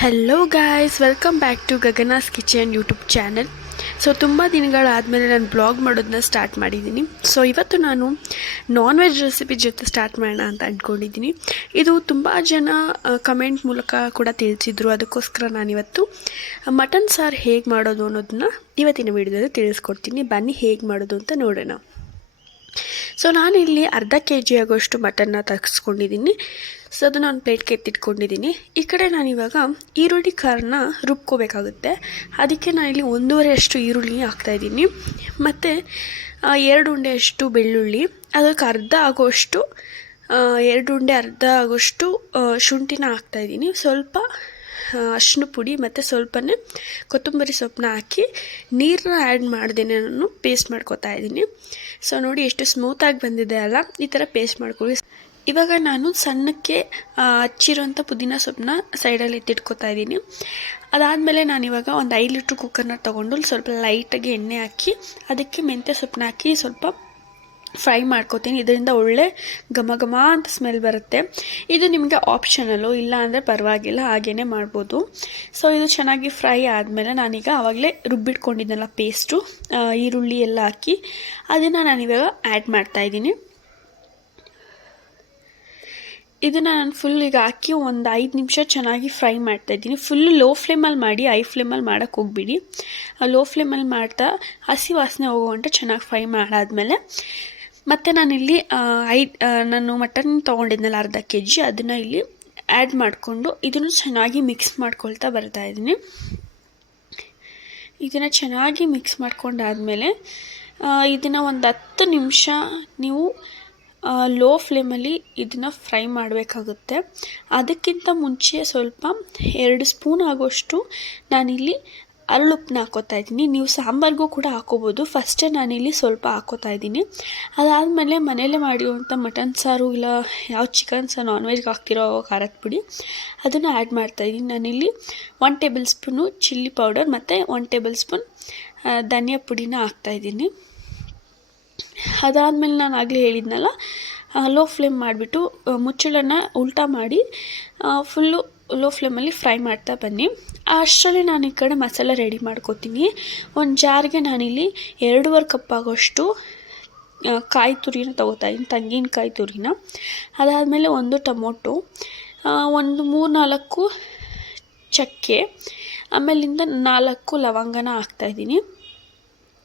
Hello guys welcome back to Gagana's kitchen YouTube channel so ತುಂಬ ದಿನಗಳಾದಮೇಲೆ ನಾನು blog ಮಾಡೋದನ್ನ ಸ್ಟಾರ್ಟ್ ಮಾಡಿದ್ದೀನಿ. ಸೊ ಇವತ್ತು ನಾನು ನಾನ್ ವೆಜ್ ರೆಸಿಪಿ ಜೊತೆ ಸ್ಟಾರ್ಟ್ ಮಾಡೋಣ ಅಂತ ಅಂದ್ಕೊಂಡಿದ್ದೀನಿ ಇದು ತುಂಬ ಜನ ಕಮೆಂಟ್ ಮೂಲಕ ಕೂಡ ತಿಳಿಸಿದ್ರು. ಅದಕ್ಕೋಸ್ಕರ ನಾನಿವತ್ತು ಮಟನ್ ಸಾರು ಹೇಗೆ ಮಾಡೋದು ಅನ್ನೋದನ್ನ ಇವತ್ತಿನ ವಿಡಿಯೋದಲ್ಲಿ ತಿಳಿಸ್ಕೊಡ್ತೀನಿ. ಬನ್ನಿ ಹೇಗೆ ಮಾಡೋದು ಅಂತ ನೋಡೋಣ. ಸೊ ನಾನಿಲ್ಲಿ ಅರ್ಧ ಕೆ ಜಿ ಆಗೋಷ್ಟು ಮಟನ್ನ ತಗ್ಸ್ಕೊಂಡಿದ್ದೀನಿ ಸೊ ಅದನ್ನು ಒಂದು ಪ್ಲೇಟ್ಗೆ ಎತ್ತಿಟ್ಕೊಂಡಿದ್ದೀನಿ ಈ ಕಡೆ ನಾನಿವಾಗ ಈರುಳ್ಳಿ ಖಾರನ ರುಬ್ಕೋಬೇಕಾಗುತ್ತೆ. ಅದಕ್ಕೆ ನಾನಿಲ್ಲಿ ಒಂದೂವರೆ ಅಷ್ಟು ಈರುಳ್ಳಿ ಹಾಕ್ತಾಯಿದ್ದೀನಿ ಮತ್ತು ಎರಡು ಉಂಡೆಯಷ್ಟು ಬೆಳ್ಳುಳ್ಳಿ, ಅದಕ್ಕೆ ಅರ್ಧ ಆಗೋಷ್ಟು ಎರಡು ಉಂಡೆ ಅರ್ಧ ಆಗೋಷ್ಟು ಶುಂಠಿನ ಹಾಕ್ತಾಯಿದ್ದೀನಿ ಸ್ವಲ್ಪ ಅರಿಶಿನ ಪುಡಿ ಮತ್ತು ಸ್ವಲ್ಪನೇ ಕೊತ್ತಂಬರಿ ಸೊಪ್ಪನ್ನ ಹಾಕಿ ನೀರನ್ನ ಆ್ಯಡ್ ಮಾಡ್ದೇನೆ ನಾನು ಪೇಸ್ಟ್ ಮಾಡ್ಕೊತಾ ಇದ್ದೀನಿ. ಸೊ ನೋಡಿ ಎಷ್ಟು ಸ್ಮೂತಾಗಿ ಬಂದಿದೆ ಅಲ್ಲ, ಈ ಥರ ಪೇಸ್ಟ್ ಮಾಡ್ಕೊಳ್ಳಿ. ಇವಾಗ ನಾನು ಸಣ್ಣಕ್ಕೆ ಹಚ್ಚಿರೋಂಥ ಪುದೀನ ಸೊಪ್ಪನ್ನ ಸೈಡಲ್ಲಿ ಎತ್ತಿಟ್ಕೊತಾ ಇದ್ದೀನಿ. ಅದಾದಮೇಲೆ ನಾನಿವಾಗ ಒಂದು ಐದು ಲೀಟ್ರ್ ಕುಕ್ಕರ್ನ ತೊಗೊಂಡು ಸ್ವಲ್ಪ ಲೈಟಾಗಿ ಎಣ್ಣೆ ಹಾಕಿ, ಅದಕ್ಕೆ ಮೆಂತ್ಯ ಸೊಪ್ಪನ್ನ ಹಾಕಿ ಸ್ವಲ್ಪ ಫ್ರೈ ಮಾಡ್ಕೋತೀನಿ. ಇದರಿಂದ ಒಳ್ಳೆ ಘಮ ಘಮ ಅಂತ ಸ್ಮೆಲ್ ಬರುತ್ತೆ. ಇದು ನಿಮಗೆ ಆಪ್ಷನಲ್ಲು ಇಲ್ಲ ಅಂದರೆ ಪರವಾಗಿಲ್ಲ ಹಾಗೇ ಮಾಡ್ಬೋದು. ಸೊ ಇದು ಚೆನ್ನಾಗಿ ಫ್ರೈ ಆದಮೇಲೆ ನಾನೀಗ ಆವಾಗಲೇ ರುಬ್ಬಿಟ್ಕೊಂಡಿದ್ದೆನಲ್ಲ ಪೇಸ್ಟು ಈರುಳ್ಳಿ ಎಲ್ಲ ಹಾಕಿ ಅದನ್ನು ನಾನಿವಾಗ ಆ್ಯಡ್ ಮಾಡ್ತಾಯಿದ್ದೀನಿ ಇದನ್ನು ನಾನು ಫುಲ್ ಈಗ ಹಾಕಿ ಒಂದು ಐದು ನಿಮಿಷ ಚೆನ್ನಾಗಿ ಫ್ರೈ ಮಾಡ್ತಾಯಿದ್ದೀನಿ ಫುಲ್ ಲೋ ಫ್ಲೇಮಲ್ಲಿ ಮಾಡಿ ಐ ಫ್ಲೇಮಲ್ಲಿ ಮಾಡೋಕ್ಕೆ ಹೋಗ್ಬಿಡಿ. ಲೋ ಫ್ಲೇಮಲ್ಲಿ ಮಾಡ್ತಾ ಹಸಿ ವಾಸನೆ ಹೋಗುವಂಟ ಚೆನ್ನಾಗಿ ಫ್ರೈ ಮಾಡಾದಮೇಲೆ ಮತ್ತು ನಾನಿಲ್ಲಿ ಐ ನಾನು ಮಟನ್ ತೊಗೊಂಡಿದ್ನಲ್ಲ ಅರ್ಧ ಕೆ ಜಿ ಅದನ್ನು ಇಲ್ಲಿ ಆ್ಯಡ್ ಮಾಡಿಕೊಂಡು ಇದನ್ನು ಚೆನ್ನಾಗಿ ಮಿಕ್ಸ್ ಮಾಡ್ಕೊಳ್ತಾ ಬರ್ತಾ ಇದ್ದೀನಿ. ಇದನ್ನು ಚೆನ್ನಾಗಿ ಮಿಕ್ಸ್ ಮಾಡ್ಕೊಂಡಾದಮೇಲೆ ಇದನ್ನು ಒಂದು ಹತ್ತು ನಿಮಿಷ ನೀವು ಲೋ ಫ್ಲೇಮಲ್ಲಿ ಇದನ್ನು ಫ್ರೈ ಮಾಡಬೇಕಾಗುತ್ತೆ. ಅದಕ್ಕಿಂತ ಮುಂಚೆ ಸ್ವಲ್ಪ ಎರಡು ಸ್ಪೂನ್ ಆಗೋಷ್ಟು ನಾನಿಲ್ಲಿ ಅರಳುಪ್ಪನ್ನ ಹಾಕೋತಾ ಇದ್ದೀನಿ. ನೀವು ಸಾಂಬಾರಿಗೂ ಕೂಡ ಹಾಕೋಬೋದು. ಫಸ್ಟೇ ನಾನಿಲ್ಲಿ ಸ್ವಲ್ಪ ಹಾಕೋತಾ ಇದ್ದೀನಿ. ಅದಾದಮೇಲೆ ಮನೇಲೇ ಮಾಡಿರುವಂಥ ಮಟನ್ ಸಾರು ಇಲ್ಲ ಯಾವ ಚಿಕನ್ ಸಹ ನಾನ್ ವೆಜ್ಗೆ ಹಾಕ್ತಿರೋ ಖಾರದ ಪುಡಿ, ಅದನ್ನು ಆ್ಯಡ್ ಮಾಡ್ತಾಯಿದ್ದೀನಿ ನಾನಿಲ್ಲಿ one table spoon chilli powder ಮತ್ತು ಒನ್ ಟೇಬಲ್ ಸ್ಪೂನ್ ಧನಿಯಾ ಪುಡಿನ ಹಾಕ್ತಾಯಿದ್ದೀನಿ ಅದಾದಮೇಲೆ ನಾನು ಆಗಲೇ ಹೇಳಿದ್ನಲ್ಲ ಲೋ ಫ್ಲೇಮ್ ಮಾಡಿಬಿಟ್ಟು ಮುಚ್ಚಳನ ಉಲ್ಟಾ ಮಾಡಿ ಫುಲ್ಲು ಲೋ ಫ್ಲೇಮಲ್ಲಿ ಫ್ರೈ ಮಾಡ್ತಾ ಬನ್ನಿ. ಅಷ್ಟರಲ್ಲಿ ನಾನು ಈ ಕಡೆ ಮಸಾಲೆ ರೆಡಿ ಮಾಡ್ಕೋತೀನಿ. ಒಂದು ಜಾರಿಗೆ ನಾನಿಲ್ಲಿ ಎರಡೂವರೆ ಕಪ್ ಆಗೋಷ್ಟು ಕಾಯಿ ತುರಿನ ತೊಗೋತಾ ಇದ್ದೀನಿ, ತೆಂಗಿನಕಾಯಿ ತುರಿನ. ಅದಾದಮೇಲೆ ಒಂದು ಟೊಮೊಟೊ ಒಂದು ಮೂರು ನಾಲ್ಕು ಚಕ್ಕೆ, ಆಮೇಲಿಂದ ನಾಲ್ಕು ಲವಂಗನ ಹಾಕ್ತಾಯಿದ್ದೀನಿ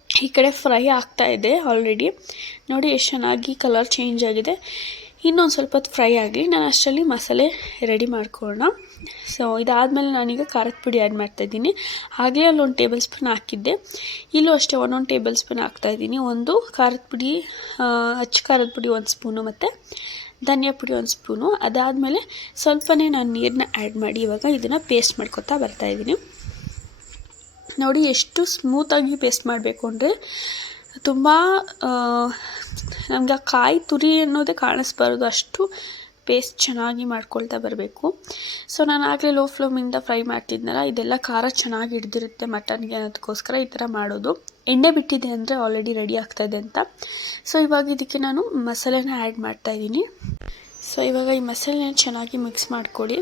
ಈ ಕಡೆ ಫ್ರೈ ಆಗ್ತಾ ಇದೆ ಆಲ್ರೆಡಿ ನೋಡಿ ಎಷ್ಟು ಚೆನ್ನಾಗಿ ಕಲರ್ ಚೇಂಜ್ ಆಗಿದೆ. ಇನ್ನೊಂದು ಸ್ವಲ್ಪ ಫ್ರೈ ಆಗಲಿ, ನಾನು ಅಷ್ಟರಲ್ಲಿ ಮಸಾಲೆ ರೆಡಿ ಮಾಡ್ಕೊಳ್ಳೋಣ. ಸೊ ಇದಾದಮೇಲೆ ನಾನೀಗ ಖಾರದ ಪುಡಿ ಆ್ಯಡ್ ಮಾಡ್ತಾಯಿದ್ದೀನಿ ಆಗಲೇ ಅಲ್ಲೊಂದು ಟೇಬಲ್ ಸ್ಪೂನ್ ಹಾಕಿದ್ದೆ. ಇಲ್ಲೂ ಅಷ್ಟೇ ಒಂದೊಂದು ಟೇಬಲ್ ಸ್ಪೂನ್ ಹಾಕ್ತಾಯಿದ್ದೀನಿ ಒಂದು ಖಾರದ ಪುಡಿ ಅಚ್ಚ ಖಾರದ ಪುಡಿ ಒಂದು ಸ್ಪೂನು ಮತ್ತು ಧನಿಯಾ ಪುಡಿ ಒಂದು ಸ್ಪೂನು ಅದಾದಮೇಲೆ ಸ್ವಲ್ಪನೇ ನಾನು ನೀರನ್ನ ಆ್ಯಡ್ ಮಾಡಿ ಇವಾಗ ಇದನ್ನು ಪೇಸ್ಟ್ ಮಾಡ್ಕೊತಾ ಬರ್ತಾಯಿದ್ದೀನಿ ನೋಡಿ ಎಷ್ಟು ಸ್ಮೂತಾಗಿ ಪೇಸ್ಟ್ ಮಾಡಬೇಕು ಅಂದರೆ ತುಂಬ ನಮ್ಗೆ ಕಾಯಿ ತುರಿ ಅನ್ನೋದೇ ಕಾಣಿಸ್ಬಾರ್ದು. ಅಷ್ಟು ಪೇಸ್ಟ್ ಚೆನ್ನಾಗಿ ಮಾಡ್ಕೊಳ್ತಾ ಬರಬೇಕು. ಸೊ, ನಾನು ಆಗಲೇ ಲೋ ಫ್ಲೇಮಿಂದ ಫ್ರೈ ಮಾಡ್ತಿದ್ನಲ್ಲ, ಇದೆಲ್ಲ ಖಾರ ಚೆನ್ನಾಗಿ ಹಿಡ್ದಿರುತ್ತೆ ಮಟನ್ಗೆ ಅನ್ನೋದಕ್ಕೋಸ್ಕರ ಈ ಥರ ಮಾಡೋದು. ಎಣ್ಣೆ ಬಿಟ್ಟಿದೆ ಅಂದರೆ ಆಲ್ರೆಡಿ ರೆಡಿ ಆಗ್ತಾಯಿದೆ ಅಂತ. ಸೊ, ಇವಾಗ ಇದಕ್ಕೆ ನಾನು ಮಸಾಲೆನ ಆ್ಯಡ್ ಮಾಡ್ತಾಯಿದ್ದೀನಿ ಸೊ, ಇವಾಗ ಈ ಮಸಾಲೆನ ಚೆನ್ನಾಗಿ ಮಿಕ್ಸ್ ಮಾಡ್ಕೊಳ್ಳಿ.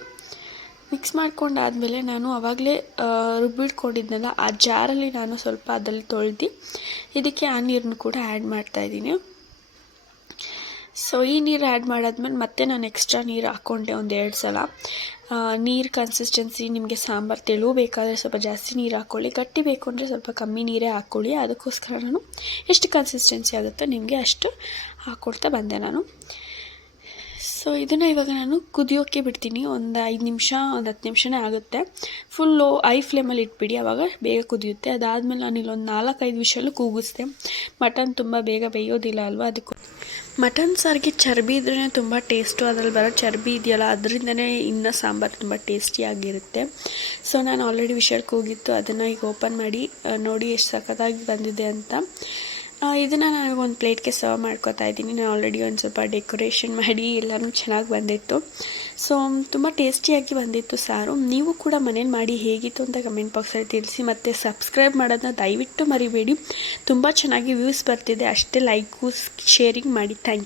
ಮಿಕ್ಸ್ ಮಾಡ್ಕೊಂಡಾದಮೇಲೆ ನಾನು ಆವಾಗಲೇ ರುಬ್ಬಿಟ್ಕೊಂಡಿದ್ನಲ್ಲ, ಆ ಜಾರಲ್ಲಿ ನಾನು ಸ್ವಲ್ಪ ಅದರಲ್ಲಿ ತೊಳೆದು, ಇದಕ್ಕೆ ಆ ನೀರನ್ನು ಕೂಡ ಆ್ಯಡ್ ಮಾಡ್ತಾಯಿದ್ದೀನಿ ಸೊ ಈ ನೀರು ಆ್ಯಡ್ ಮಾಡಾದ್ಮೇಲೆ ಮತ್ತೆ ನಾನು ಎಕ್ಸ್ಟ್ರಾ ನೀರು ಹಾಕ್ಕೊಂಡೆ ಒಂದು ಎರಡು ಸಲ. ನೀರು ಕನ್ಸಿಸ್ಟೆನ್ಸಿ ನಿಮಗೆ ಸಾಂಬಾರು ತೆಳು ಬೇಕಾದರೆ ಸ್ವಲ್ಪ ಜಾಸ್ತಿ ನೀರು ಹಾಕ್ಕೊಳ್ಳಿ ಗಟ್ಟಿ ಬೇಕು ಅಂದರೆ ಸ್ವಲ್ಪ ಕಮ್ಮಿ ನೀರೇ ಹಾಕ್ಕೊಳ್ಳಿ ಅದಕ್ಕೋಸ್ಕರ ನಾನು ಎಷ್ಟು ಕನ್ಸಿಸ್ಟೆನ್ಸಿ ಆಗುತ್ತೋ ನಿಮಗೆ ಅಷ್ಟು ಹಾಕ್ಕೊಡ್ತಾ ಬಂದೆ ನಾನು. ಸೊ ಇದನ್ನು ಇವಾಗ ನಾನು ಕುದಿಯೋಕ್ಕೆ ಬಿಡ್ತೀನಿ. ಒಂದು ಐದು ನಿಮಿಷ, ಒಂದು ಹತ್ತು ನಿಮಿಷನೇ ಆಗುತ್ತೆ. ಫುಲ್ಲು ಐ ಫ್ಲೇಮಲ್ಲಿ ಇಟ್ಬಿಡಿ. ಆವಾಗ ಬೇಗ ಕುದಿಯುತ್ತೆ. ಅದಾದಮೇಲೆ ನಾನು ಇಲ್ಲೊಂದು ನಾಲ್ಕೈದು ವಿಷಯಲ್ಲೂ ಕೂಗಿಸ್ದೆ. ಮಟನ್ ತುಂಬ ಬೇಗ ಬೇಯೋದಿಲ್ಲ ಅಲ್ವಾ? ಅದಕ್ಕೂ ಮಟನ್ ಸಾರಿಗೆ ಚರ್ಬಿ ಇದ್ರೇ ತುಂಬ ಟೇಸ್ಟು ಅದರಲ್ಲಿ ಬರೋ ಚರ್ಬಿ ಇದೆಯಲ್ಲ, ಅದರಿಂದನೇ ಇನ್ನೂ ಸಾಂಬಾರು ತುಂಬ ಟೇಸ್ಟಿಯಾಗಿರುತ್ತೆ ಸೊ ನಾನು ಆಲ್ರೆಡಿ ವಿಷಯಕ್ಕೆ ಹೋಗಿತ್ತು ಅದನ್ನು ಈಗ ಓಪನ್ ಮಾಡಿ ನೋಡಿ ಎಷ್ಟು ಸಖತ್ತಾಗಿ ಬಂದಿದೆ ಅಂತ. ಇದನ್ನು ನಾನು ಒಂದು ಪ್ಲೇಟ್ಗೆ ಸರ್ವ್ ಮಾಡ್ಕೋತಾ ಇದ್ದೀನಿ. ನಾನು ಆಲ್ರೆಡಿ ಒಂದು ಸ್ವಲ್ಪ ಡೆಕೋರೇಷನ್ ಮಾಡಿ ಎಲ್ಲನೂ ಚೆನ್ನಾಗಿ ಬಂದಿತ್ತು. ಸೊ ತುಂಬ ಟೇಸ್ಟಿಯಾಗಿ ಬಂದಿತ್ತು ಸಾರು. ನೀವು ಕೂಡ ಮನೇಲಿ ಮಾಡಿ ಹೇಗಿತ್ತು ಅಂತ ಕಮೆಂಟ್ ಬಾಕ್ಸಲ್ಲಿ ತಿಳಿಸಿ ಮತ್ತು ಸಬ್ಸ್ಕ್ರೈಬ್ ಮಾಡೋದನ್ನ ದಯವಿಟ್ಟು ಮರಿಬೇಡಿ. ತುಂಬ ಚೆನ್ನಾಗಿ ವ್ಯೂಸ್ ಬರ್ತಿದೆ. ಅಷ್ಟೇ ಲೈಕು ಶೇರಿಂಗ್ ಮಾಡಿ. Thank you